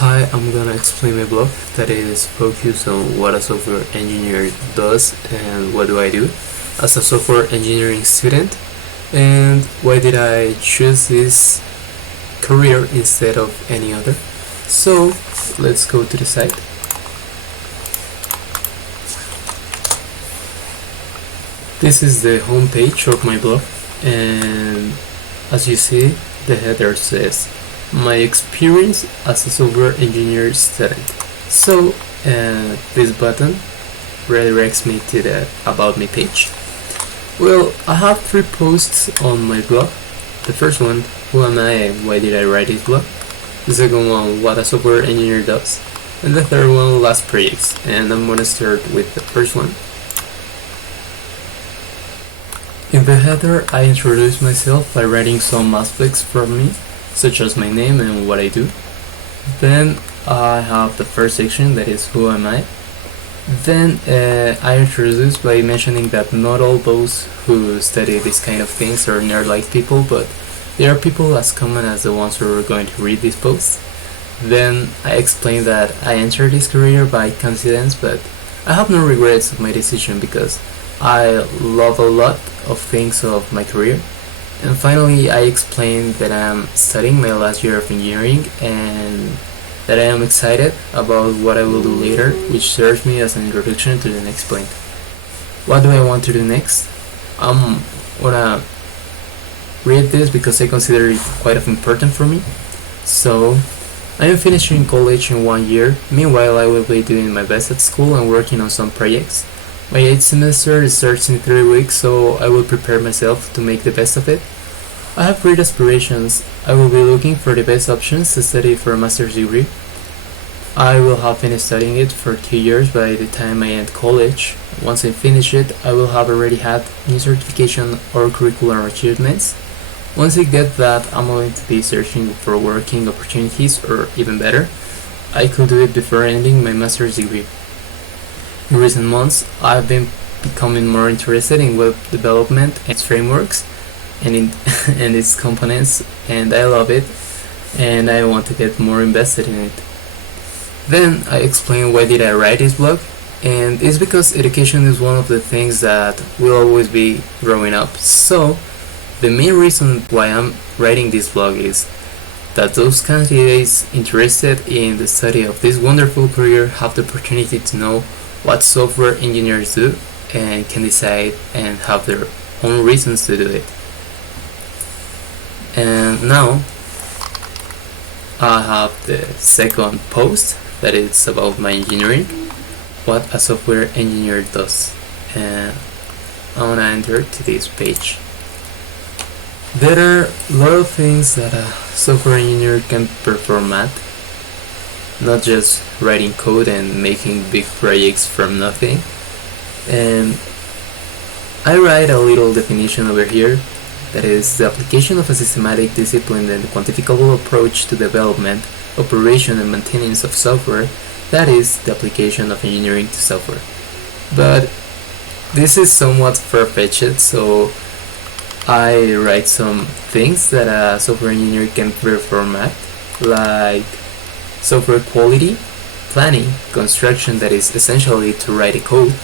Hi, I'm gonna explain my blog that is focused on what a software engineer does and what do I do as a software engineering student, and why did I choose this career instead of any other. So let's go to the site. This is the home page of my blog, and as you see, the header says my experience as a software engineer student. So this button redirects me to the About Me page. Well, I have 3 posts on my blog. The first one, who am I and why did I write this blog? The second one, what a software engineer does. And the third one, last projects. And I'm gonna start with the first one. In the header, I introduce myself by writing some aspects from me, such as my name and what I do. Then I have the first section, that is who am I. Then I introduce by mentioning that not all those who study this kind of things are nerd-like people, but there are people as common as the ones who are going to read this post. Then I explain that I entered this career by coincidence, but I have no regrets of my decision because I love a lot of things of my career. And finally, I explained that I'm studying my last year of engineering and that I am excited about what I will do later, which serves me as an introduction to the next point. What do I want to do next? I'm gonna read this because I consider it quite important for me. So, I am finishing college in 1 year. Meanwhile, I will be doing my best at school and working on some projects. My 8th semester starts in 3 weeks, so I will prepare myself to make the best of it. I have great aspirations. I will be looking for the best options to study for a master's degree. I will have been studying it for 2 years by the time I end college. Once I finish it, I will have already had new certification or curricular achievements. Once I get that, I'm going to be searching for working opportunities, or even better, I could do it before ending my master's degree. In recent months, I've been becoming more interested in web development and its frameworks and its components, and I love it, and I want to get more invested in it. Then I explain why did I write this blog, and it's because education is one of the things that will always be growing up. So the main reason why I'm writing this blog is that those candidates interested in the study of this wonderful career have the opportunity to know what software engineers do and can decide and have their own reasons to do it. And now I have the second post that is about my engineering, what a software engineer does, and I'm gonna enter to this page. There are a lot of things that a software engineer can perform at, not just writing code and making big projects from nothing. And I write a little definition over here, that is the application of a systematic, disciplined and quantifiable approach to development, operation and maintenance of software. That is the application of engineering to software. But this is somewhat far-fetched, so I write some things that a software engineer can perform at, like software quality, planning, construction, that is essentially to write a code,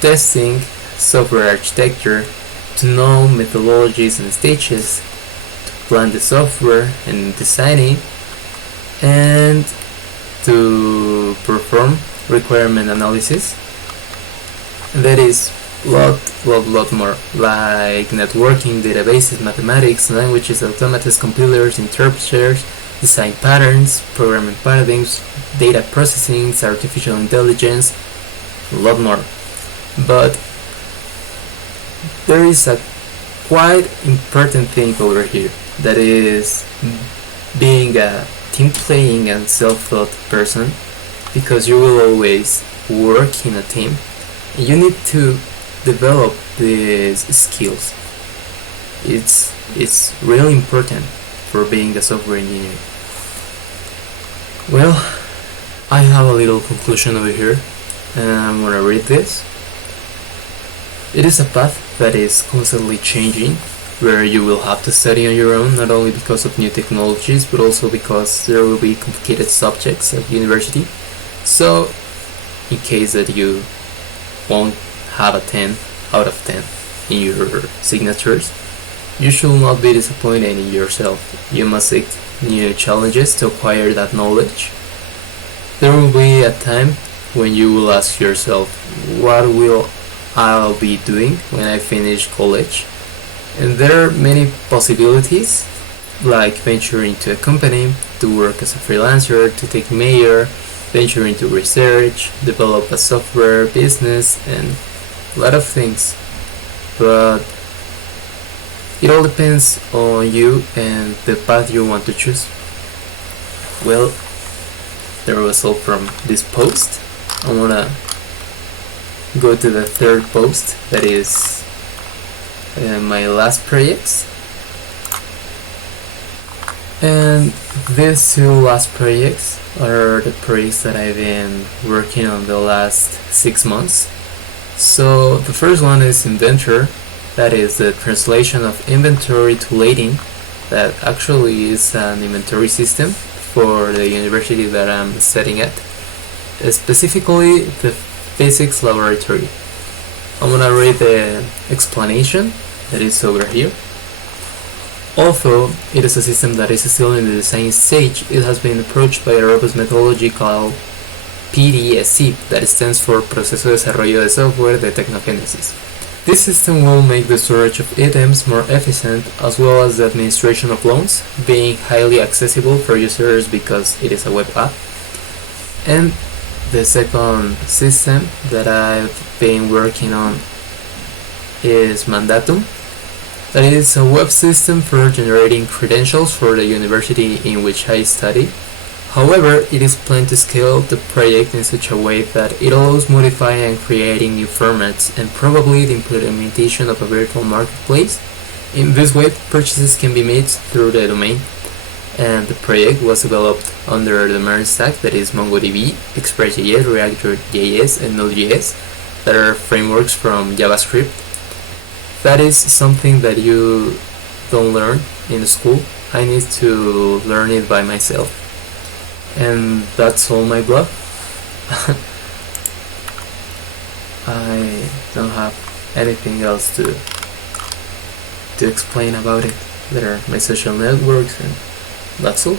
testing, software architecture, to know methodologies and stages, to plan the software and designing, and to perform requirement analysis. And that is lot more, like networking, databases, mathematics, languages, automatas, compilers, interpreters, design patterns, programming paradigms, data processing, artificial intelligence, a lot more. But there is a quite important thing over here, that is being a team playing and self-taught person, because you will always work in a team and you need to develop these skills. It's really important for being a software engineer. Well, I have a little conclusion over here, and I'm gonna read this. It is a path that is constantly changing, where you will have to study on your own, not only because of new technologies, but also because there will be complicated subjects at university. So, in case that you won't have a 10 out of 10 in your signatures, you should not be disappointed in yourself. You must seek new challenges to acquire that knowledge. There will be a time when you will ask yourself, what will I be doing when I finish college? And there are many possibilities, like venture into a company, to work as a freelancer, to take major, venture into research, develop a software business, and a lot of things. But it all depends on you and the path you want to choose. Well, that was all from this post. I wanna go to the third post, that is my last projects. And these two last projects are the projects that I've been working on the last 6 months. So the first one is Inventor, that is the translation of inventory to lading. That actually is an inventory system for the university that I'm studying at, specifically the physics laboratory. I'm gonna read the explanation that is over here. Although it is a system that is still in the design stage, it has been approached by a robust methodology called PDSC, that stands for Proceso de Desarrollo de Software de Tecnogénesis. This system will make the storage of items more efficient, as well as the administration of loans, being highly accessible for users because it is a web app. And the second system that I've been working on is Mandatum. That is a web system for generating credentials for the university in which I study. However, it is planned to scale the project in such a way that it allows modifying and creating new formats, and probably the implementation of a virtual marketplace. In this way, purchases can be made through the domain. And the project was developed under the MERN stack, that is MongoDB, Express.js, React.js, and Node.js, that are frameworks from JavaScript. That is something that you don't learn in school. I need to learn it by myself. And that's all my blog. I don't have anything else to explain about it. There are my social networks, and that's all.